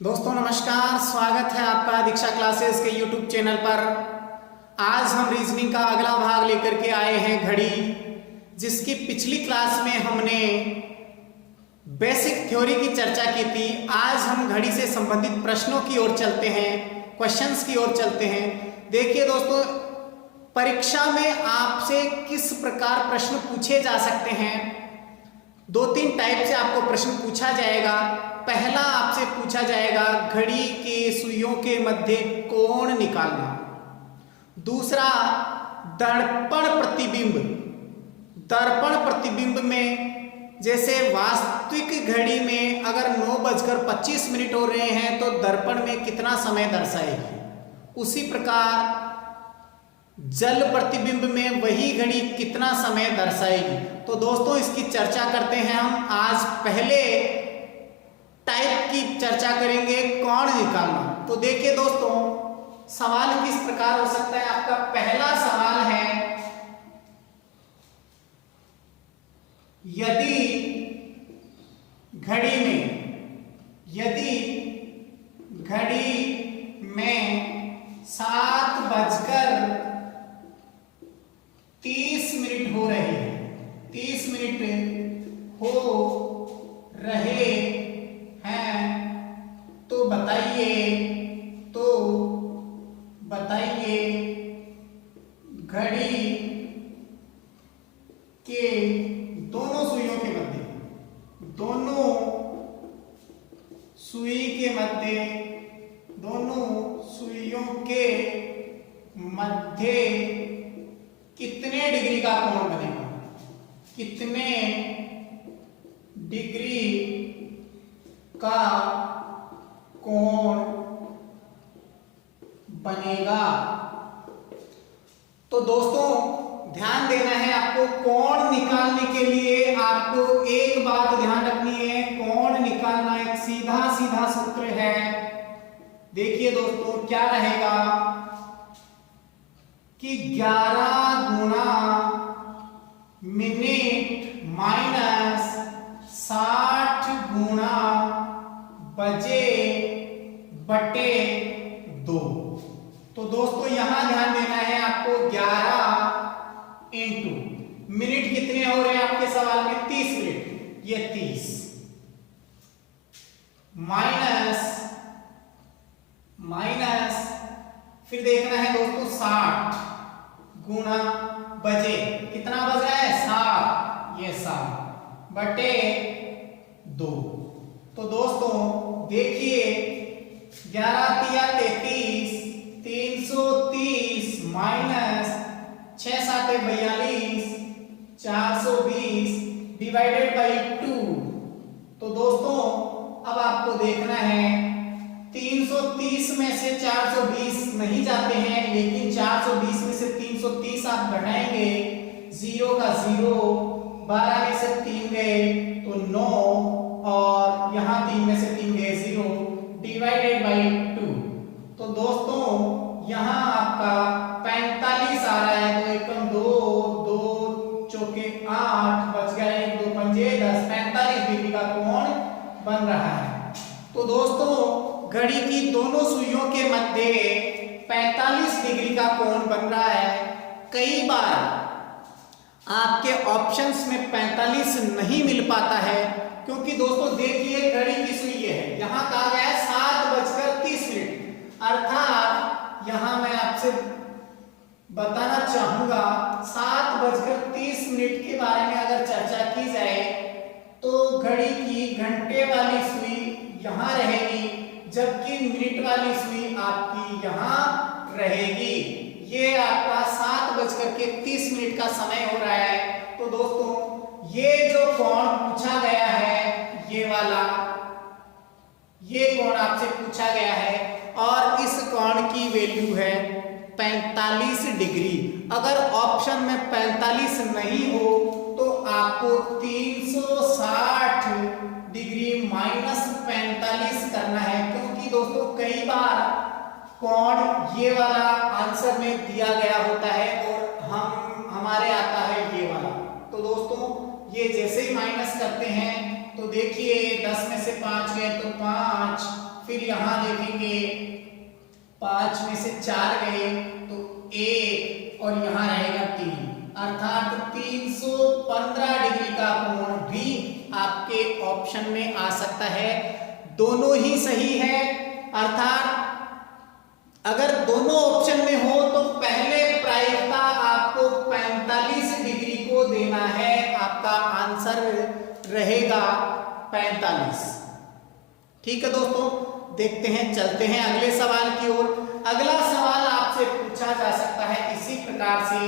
दोस्तों नमस्कार, स्वागत है आपका दीक्षा क्लासेस के यूट्यूब चैनल पर। आज हम रीजनिंग का अगला भाग लेकर के आए हैं घड़ी, जिसकी पिछली क्लास में हमने बेसिक थ्योरी की चर्चा की थी। आज हम घड़ी से संबंधित प्रश्नों की ओर चलते हैं, क्वेश्चंस की ओर चलते हैं। देखिए दोस्तों, परीक्षा में आपसे किस प्रकार प्रश्न पूछे जा सकते हैं। दो तीन टाइप से आपको प्रश्न पूछा जाएगा। पहला आपसे पूछा जाएगा घड़ी के सुइयों के मध्य कोण निकालना। दूसरा दर्पण प्रतिबिंब। दर्पण प्रतिबिंब में जैसे वास्तविक घड़ी में अगर 9:25 हो रहे हैं तो दर्पण में कितना समय दर्शाएगी, उसी प्रकार जल प्रतिबिंब में वही घड़ी कितना समय दर्शाएगी। तो दोस्तों इसकी चर्चा करते हैं हम। आज पहले टाइप की चर्चा करेंगे, कोण निकालना। तो देखिए दोस्तों, सवाल किस प्रकार हो सकता है। आपका पहला सवाल है, यदि घड़ी में 7:30 हो रहे हैं, 30 मिनट हो रहे हैं, तो बताइए घड़ी के दोनों सुइयों के मध्य, दोनों सुइयों के मध्य कितने डिग्री का कोण बनेगा, कितने डिग्री का कोण बनेगा। तो दोस्तों ध्यान देना है आपको, कोण निकालने के लिए आपको एक बात ध्यान रखनी है। कोण निकालना एक सीधा सूत्र है। देखिए दोस्तों क्या रहेगा कि 11 गुणा मिनट माइनस 60 गुणा बजे बटे 2। तो दोस्तों यहां ध्यान देना है आपको, 11 इंटू मिनट कितने हो रहे हैं आपके सवाल में, 30 मिनट, ये 30 माइनस फिर देखना है दोस्तों 60 गुणा बजे, कितना बज रहा है 7, ये 7 बटे 2। तो दोस्तों देखिए 11 तिया 33, 330 माइनस 6 7 42, 420 डिवाइडेड बाई 2। तो दोस्तों अब आपको देखना है 330 में से 420 नहीं जाते हैं, लेकिन 420 में से 330 आप घटाएंगे, 0 का 0, 12 में से 3 गए तो 9, और यहां 3 में से 3 गए 0, डिवाइडेड बाई 2। तो दोस्तों यहां आपका 45 आ रहा है। तो एकदम 2 2 चौके 8 बच गया, 1 2 पंजे 10, 45 डिग्री का कोण बन रहा है। तो दोस्तों घड़ी की दोनों सुइयों के मध्य 45 डिग्री का कोण बन रहा है। कई बार आपके ऑप्शंस में 45 नहीं मिल पाता है, क्योंकि दोस्तों देखिए घड़ी की सुई है, यहां कहा गया है 7:30, अर्थात यहां मैं आपसे बताना चाहूंगा 7:30 के बारे में अगर चर्चा की जाए तो घड़ी की घंटे वाली सुई यहां रहेगी, जबकि मिनट वाली सुई आपकी यहां रहेगी। ये आपका 7:30 का समय हो रहा है। तो दोस्तों ये जो कोण पूछा गया है, ये वाला, ये कोण आपसे पूछा गया है, और इस कोण की वैल्यू है 45 डिग्री। अगर ऑप्शन में 45 नहीं हो तो आपको 360 डिग्री माइनस 45 करना है, क्योंकि दोस्तों कई बार कोण ये वाला आंसर में दिया गया होता है और हमारे आता है ये वाला। तो दोस्तों ये जैसे ही माइनस करते हैं तो देखिए 10 में से 5 गए तो 5, फिर 4 गए तो 1 और यहाँ रहेगा 3, अर्थात 315 डिग्री का कोण भी आपके ऑप्शन में आ सकता है। दोनों ही सही है, अर्थात अगर दोनों ऑप्शन में हो तो पहले प्रायिकता आपको 45 डिग्री को देना है, आपका आंसर रहेगा 45। ठीक है दोस्तों, देखते हैं, चलते हैं अगले सवाल की ओर। अगला सवाल आपसे पूछा जा सकता है इसी प्रकार से,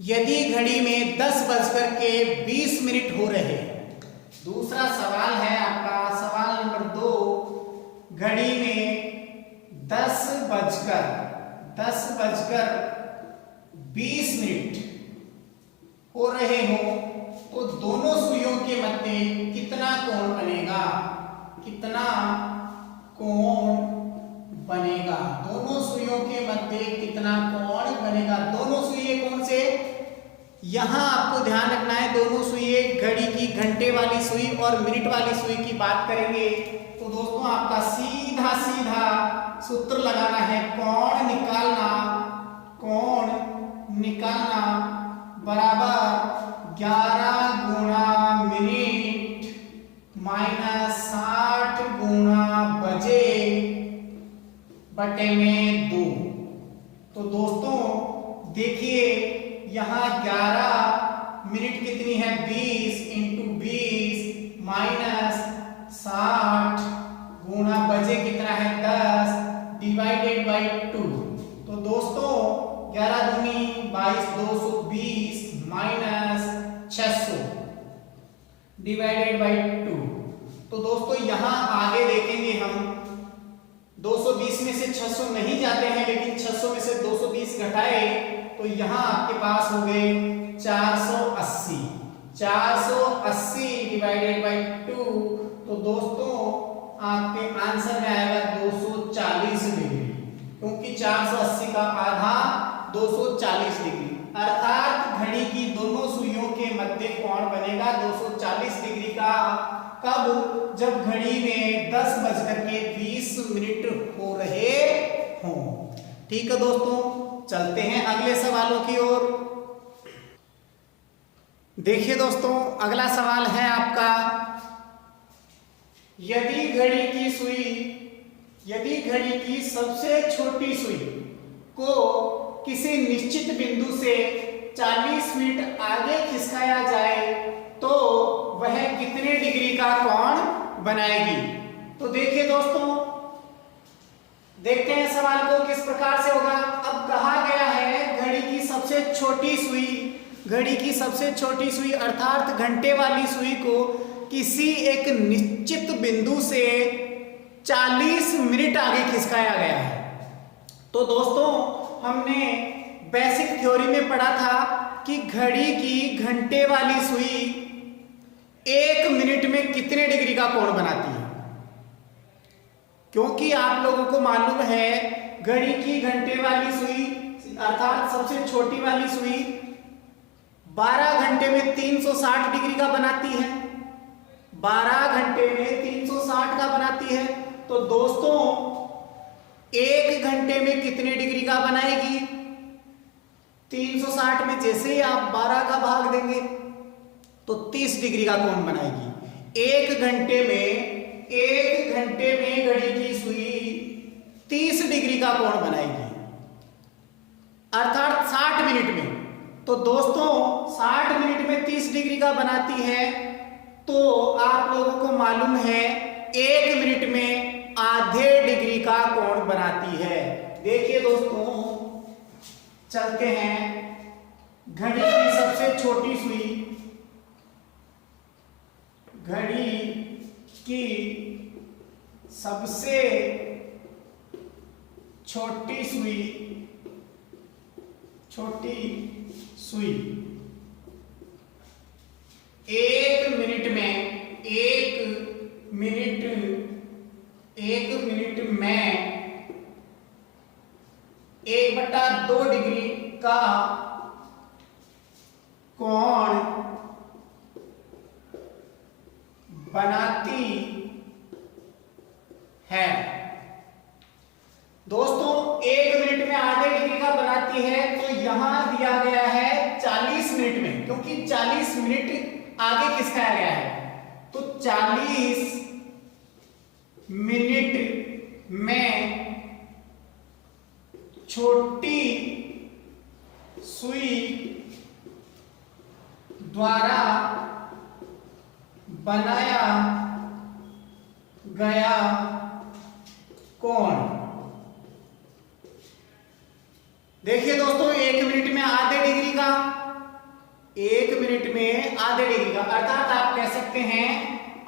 यदि घड़ी में 10:20 हो रहे हैं। दूसरा सवाल है आपका, सवाल नंबर 2, घड़ी में 10:20 हो रहे हो तो दोनों सुइयों के मध्य कितना कोण बनेगा, कितना कोण बनेगा, दोनों सुइयों के मध्य कितना कोण बनेगा। दोनों सुइये कौन से, यहां आपको ध्यान रखना है, दोनों सुइये घड़ी की घंटे वाली सुई और मिनट वाली सुई की बात करेंगे तो दोस्तों आपका सीधा सीधा सूत्र लगाना है, कोण निकालना बराबर 11 गुणा मिनट माइनस 60 गुणा बजे बटे में 2। तो दोस्तों देखिए यहां 11 मिनट कितनी है, 20 इंटू 20 माइनस 60 गुणा बजे कितना है 10 डिवाइडेड बाई 2। तो दोस्तों 11 दूनी 22, 220 माइनस 600 डिवाइडेड बाई 2। तो दोस्तों यहां आगे देखेंगे हम, 220 में से 600 नहीं जाते हैं, लेकिन 600 में से 220 घटाए तो यहां आपके पास हो गए 480 डिवाइडेड बाई 2। तो दोस्तों आपके आंसर में आएगा 240 डिग्री, क्योंकि 480 का आधा 240 डिग्री, अर्थात घड़ी की दोनों सुइयों के मध्य कोण बनेगा 240 डिग्री का। कब, जब घड़ी में 10:20 हो रहे हों। ठीक है दोस्तों, चलते हैं अगले सवालों की ओर। देखिए दोस्तों अगला सवाल है आपका, यदि घड़ी की सबसे छोटी सुई को किसी निश्चित बिंदु से 40 मिनट आगे खिसकाया जाए तो वह कितने डिग्री का कोण बनाएगी। तो देखिए दोस्तों, देखते हैं सवाल को किस प्रकार से होगा। अब कहा गया है घड़ी की सबसे छोटी सुई अर्थात घंटे वाली सुई को किसी एक निश्चित बिंदु से 40 मिनट आगे खिसकाया गया है। तो दोस्तों हमने बेसिक थ्योरी में पढ़ा था कि घड़ी की घंटे वाली सुई 1 मिनट में कितने डिग्री का कोण बनाती है, क्योंकि आप लोगों को मालूम है घड़ी की घंटे वाली सुई अर्थात सबसे छोटी वाली सुई 12 घंटे में 360 डिग्री का बनाती है, 12 घंटे में 360 का बनाती है। तो दोस्तों 1 घंटे में कितने डिग्री का बनाएगी, 360 में जैसे ही आप 12 का भाग देंगे तो 30 डिग्री का कोण बनाएगी। 1 घंटे में घड़ी की सुई 30 डिग्री का कोण बनाएगी, अर्थात 60 मिनट में। तो दोस्तों 60 मिनट में 30 डिग्री का बनाती है, तो आप लोगों को मालूम है 1 मिनट में आधे डिग्री का कोण बनाती है। देखिए दोस्तों चलते हैं, घड़ी की सबसे छोटी सुई, घड़ी की सबसे छोटी सुई 1 मिनट में 1/2 डिग्री का कोण बनाती है। दोस्तों 1 मिनट में आधे डिग्री का बनाती है, तो यहां दिया गया है 40 मिनट में, क्योंकि 40 मिनट आगे किसका आ गया है, तो 40 मिनट में छोटी सुई द्वारा बनाया गया कोण। देखिए दोस्तों 1 मिनट में आधे डिग्री का, 1 मिनट में आधे डिग्री का, अर्थात आप कह सकते हैं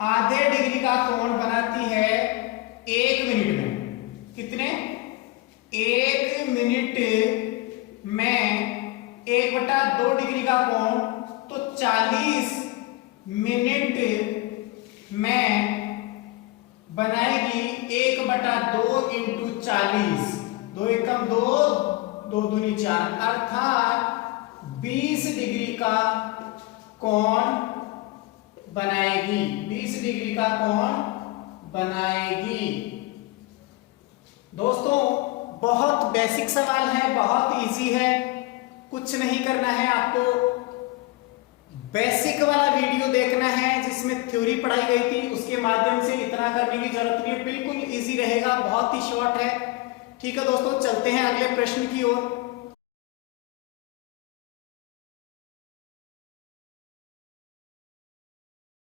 आधे डिग्री का कोण बनाती है 1 मिनट में। कितने? 1 मिनट में 1/2 डिग्री का कोण, तो 40 मिनट में बनाएगी 1/2 इंटू 40, 2 एकम 2, 2 दूनी 4, अर्थात 20 डिग्री का कोण बनाएगी, 20 डिग्री का कोण बनाएगी। दोस्तों बहुत बेसिक सवाल है, बहुत इजी है, कुछ नहीं करना है आपको। बेसिक वाला वीडियो देखना है जिसमें थ्योरी पढ़ाई गई थी, उसके माध्यम से इतना करने की जरूरत नहीं है, बिल्कुल इजी रहेगा, बहुत ही शॉर्ट है। ठीक है दोस्तों, चलते हैं अगले प्रश्न की ओर।